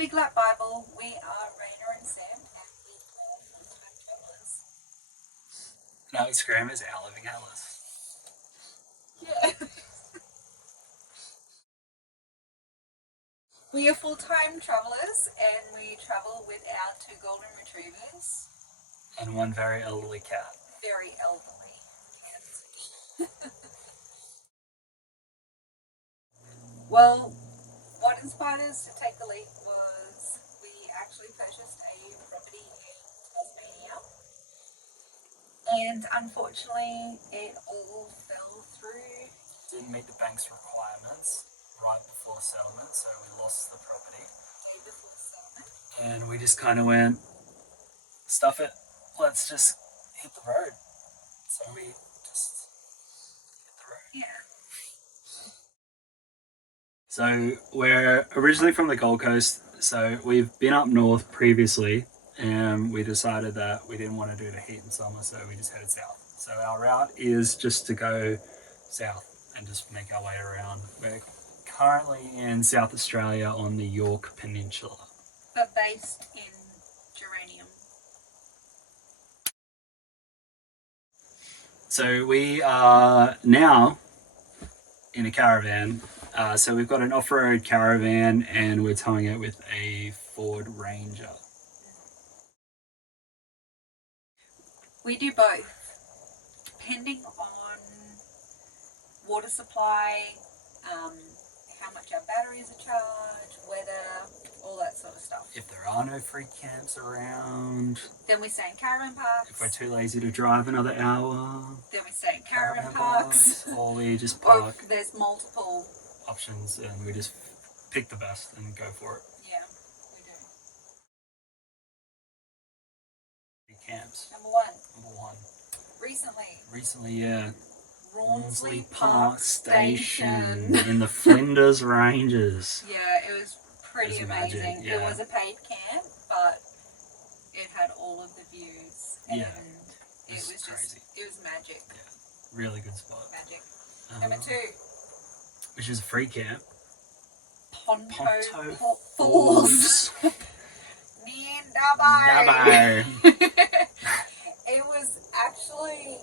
Big Black Bible. We are Raina and Sam, and we are full-time travellers. No, Instagram is our living atlas. Yeah. We are full-time travellers, and we travel with our 2 golden retrievers. And one very elderly cat. Very elderly. Well, what inspired us to take the leap was we actually purchased a property in Tasmania, and unfortunately it all fell through. Didn't meet the bank's requirements right before settlement, so we lost the property. Day before settlement. And we just kind of went, stuff it, let's just hit the road. So we just hit the road. Yeah. So we're originally from the Gold Coast, so we've been up north previously, and we decided that we didn't want to do the heat in summer, so we just headed south. So our route is just to go south and just make our way around. We're currently in South Australia on the Yorke Peninsula. But based in Geranium. So we are now in a caravan. So we've got an off-road caravan and we're towing it with a Ford Ranger. We do both, depending on water supply, how much our batteries are charged, weather, all that sort of stuff. If there are no free camps around, Then we stay in caravan parks. if we're too lazy to drive another hour, Then we stay in caravan parks. or we just Or park if there's multiple. options and we just pick the best and go for it. Yeah, we do. Free camps. Number 1. Number 1. Recently, yeah. Rawnsley Park Station. in the Flinders Ranges. Yeah, it was pretty It was magic, amazing. yeah. It was a paid camp, but it had all of the views. And Yeah, it was just, crazy. it was magic. Yeah, really good spot. Magic. Number 2. Which is a free camp. Ponto Falls. Near Dubbo. It was actually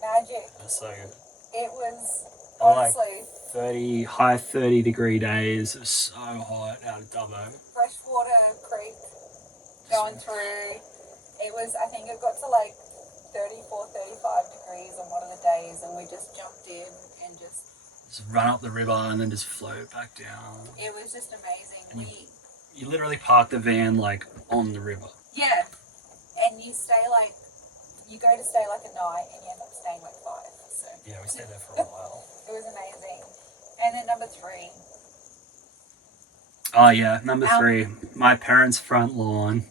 magic. That's so good. It was Like honestly high 30 degree days. It was so hot out of Dubbo. freshwater creek going through. It was, I think it got to like 34, 35 degrees on one of the days, and we just jumped in and just run up the river and then just float back down. it was just amazing. And you literally park the van like on the river. Yeah, and you go to stay like a night and you end up staying like 5. So Yeah, we stayed there for a while. it was amazing. And then number 3. Oh yeah, number 3, my parents' front lawn.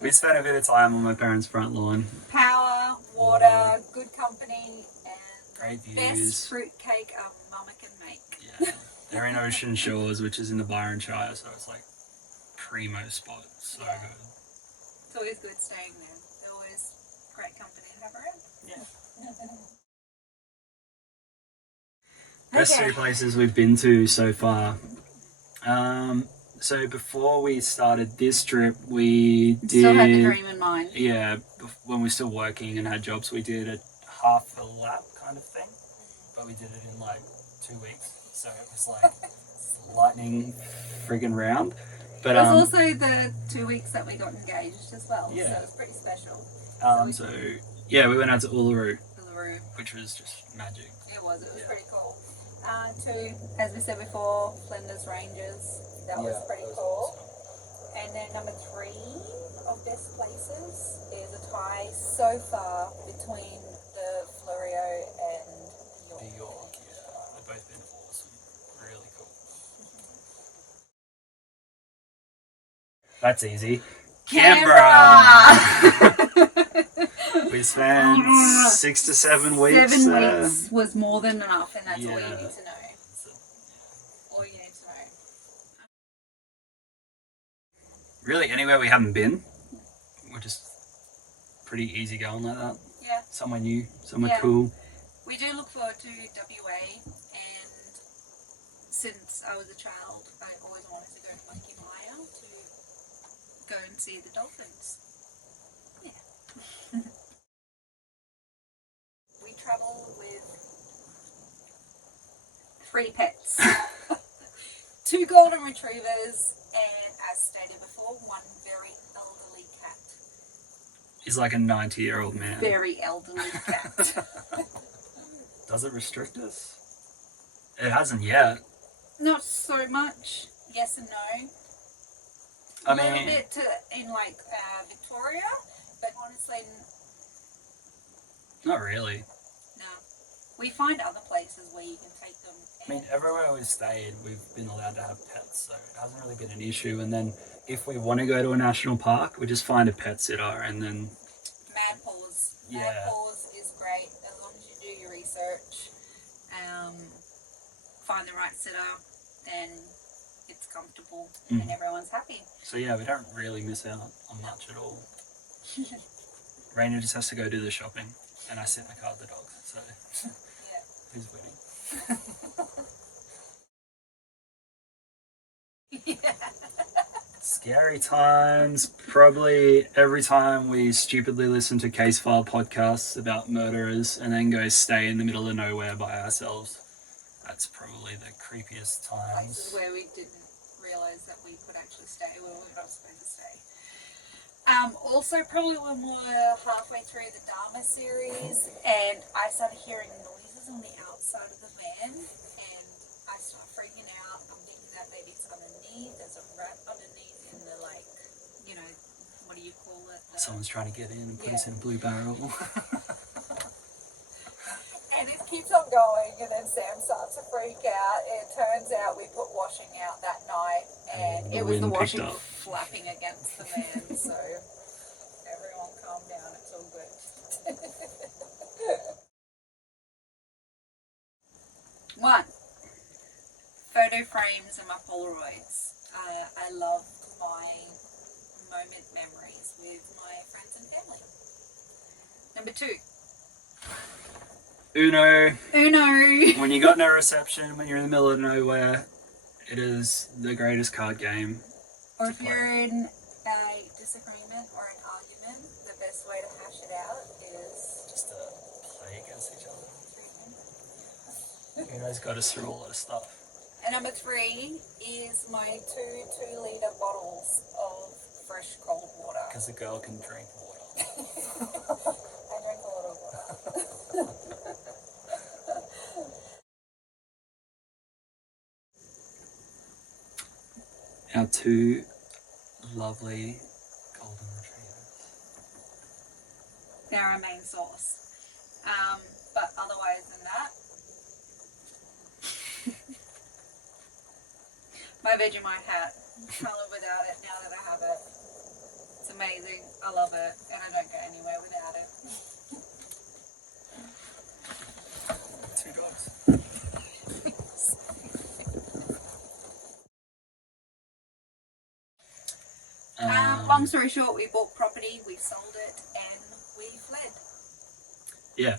We spent a bit of time on my parents' front lawn. Power, water, good company, and Great views. best fruitcake a mama can make. Yeah, they're in Ocean Shores, which is in the Byron Shire, so it's like primo spot. So good. It's always good staying there. It's always great company to have around. Yeah. Best 3 places we've been to so far. So before we started this trip, we did... Still had the dream in mind. Yeah, when we were still working and had jobs, we did a half a lap kind of thing. But we did it in like 2 weeks. So it was like lightning friggin' round. But it was also the 2 weeks that we got engaged as well. Yeah. So it was pretty special. So yeah, we went out to Uluru, Uluru. which was just magic. It was pretty cool. 2, as we said before, Flinders Ranges. That was pretty cool. And then number 3 of best places is a tie so far between the Florio and The York. York, yeah. They've both been awesome. Really cool. That's easy. Canberra! We spent 6 to 7 weeks. 7 weeks was more than enough, and that's all you need to know. All you need to know. Really, anywhere we haven't been, we're just pretty easy going like that. Yeah. Somewhere new, somewhere cool. We do look forward to WA, and since I was a child, I always wanted to go to Monkey Maya to go and see the dolphins. Yeah. We travel with 3 pets. 2 golden retrievers and, as stated before, 1 very elderly cat. He's like a 90-year-old man. Very elderly cat. Does it restrict us? It hasn't yet. Not so much. Yes and no. I A little mean, bit in like Victoria, but honestly, not really. no. We find other places where you can take them. I mean, everywhere we've stayed, we've been allowed to have pets, so it hasn't really been an issue. And then if we want to go to a national park, we just find a pet sitter and then... Mad Paws. Yeah. Mad Paws is great as long as you do your research. Find the right sitter, then it's comfortable and everyone's happy. So yeah, we don't really miss out on much at all. Raina just has to go do the shopping and I sit in the car with the dog, so Yeah. who's winning? Yeah. Scary times. Probably every time we stupidly listen to case file podcasts about murderers and then go stay in the middle of nowhere by ourselves. That's probably the creepiest times. Places where we didn't realise that we could actually stay where we were not supposed to stay. Also, probably when we were halfway through the Dharma series and I started hearing noises on the outside of the van and I started freaking out. I'm thinking that maybe it's underneath, there's a rat underneath in the, like, you know, what do you call it? Someone's trying to get in and put us in a blue barrel. And it keeps on going, and then Sam starts to freak out. It turns out we put washing out that night, and it was the washing flapping against the van. So everyone calm down, it's all good. One, photo frames and my Polaroids. I love my moment memories with my friends and family. Number 2. Uno. When you got no reception, when you're in the middle of nowhere, it is the greatest card game. Or if you're in a disagreement or an argument, the best way to hash it out is just to play against each other. Uno's got us through a lot of stuff. And number 3 is my 2 2-litre bottles of fresh cold water. Because the girl can drink water. I drink a lot of water. Our 2 lovely golden retrievers. They're our main source. But otherwise than that, my Vegemite hat. Can't live without it now that I have it. It's amazing. I love it. And I don't go anywhere without it. 2 dogs. Long story short, we bought property, we sold it, and we fled. Yeah.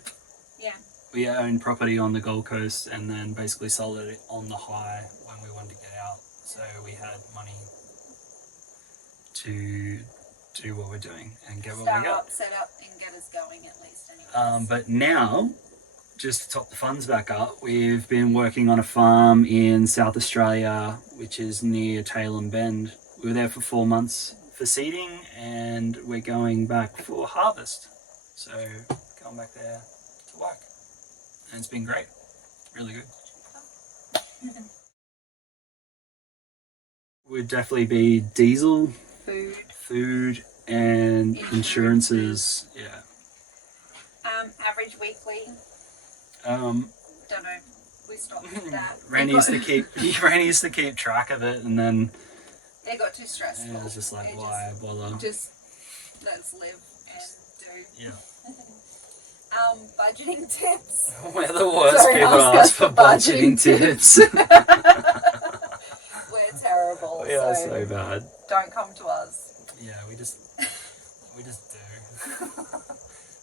Yeah. We owned property on the Gold Coast and then basically sold it on the high when we wanted to get out. So we had money to do what we're doing and get what we got. Set up and get us going at least anyway. But now, just to top the funds back up, we've been working on a farm in South Australia, which is near Tailem Bend. We were there for 4 months for seeding and we're going back for harvest. So going back there to work. And it's been great. Really good. Would definitely be diesel, food and insurances. Yeah. Average weekly. Don't know. We stopped with that. Randy used to keep track of it and then it got too stressful. And it was just like, why bother? Just let's live and do. Yeah. Budgeting tips. We're the worst people to ask for budgeting tips. We're terrible. We are so bad. Don't come to us. Yeah, we just do.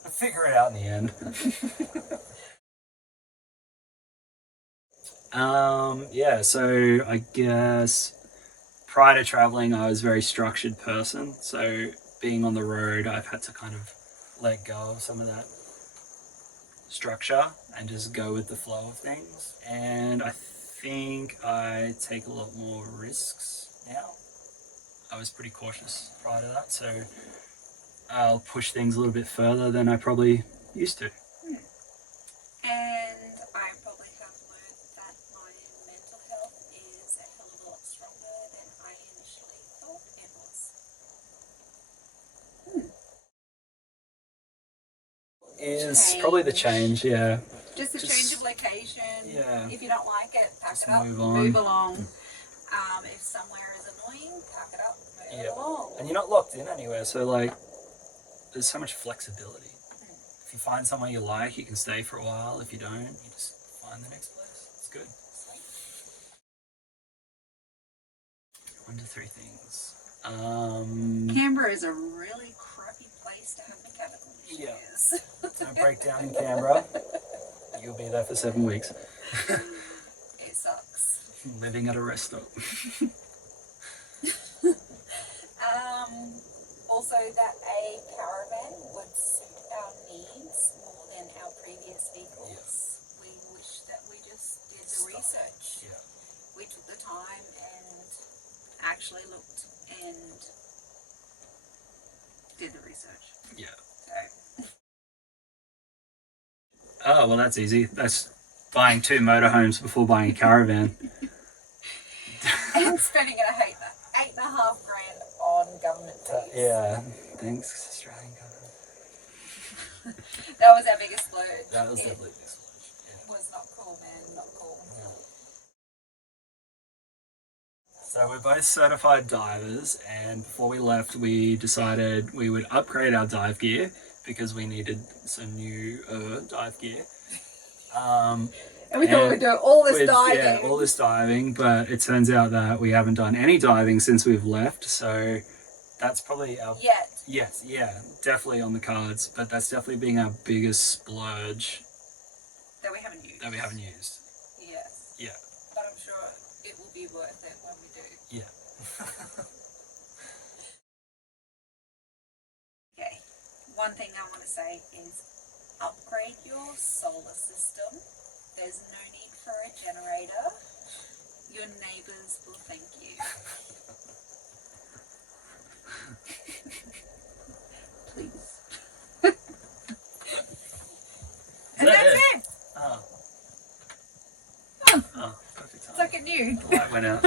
We'll figure it out in the end. Yeah, so I guess prior to traveling, I was a very structured person. So being on the road, I've had to kind of let go of some of that structure and just go with the flow of things. And I think I take a lot more risks now. I was pretty cautious prior to that, so I'll push things a little bit further than I probably used to. And I probably have learned that my mental health is a hell of a lot stronger than I initially thought it was. Is probably the change, yeah. Just a change of location. Yeah. If you don't like it, pack Just it up, move on. move along. If somewhere is annoying, pack it up, move along. And you're not locked in anywhere, so like, there's so much flexibility. If you find somewhere you like, you can stay for a while. If you don't, you just find the next place. It's good. 1 to 3 things. Canberra is a really crappy place to have mechanical issues. Don't break down in Canberra. You'll be there for 7 weeks. It sucks. Living at a rest stop. Also, that a caravan would suit our needs more than our previous vehicles. Yeah. We wish that we just did the research. Yeah. We took the time and actually looked and did the research. Yeah. So. Oh, well, that's easy. That's buying 2 motorhomes before buying a caravan. And spending $8,500 on government fees. Yeah. Thanks, Australian government. That was our biggest splurge. That was definitely the biggest splurge. Yeah. Was not cool, man. Not cool. Yeah. So we're both certified divers, and before we left, we decided we would upgrade our dive gear because we needed some new dive gear. And we thought we'd do all this diving. Yeah, all this diving, but it turns out that we haven't done any diving since we've left, so that's probably our... Yes, yeah, definitely on the cards, but that's definitely being our biggest splurge. That we haven't used. Yes. Yeah. But I'm sure it will be worth it when we do. Yeah. Okay, one thing I want to say is upgrade your solar system. There's no need for a generator. Your neighbours will thank you. Please. And that's it. Oh. Oh, perfect time. It's like a new. The light went out.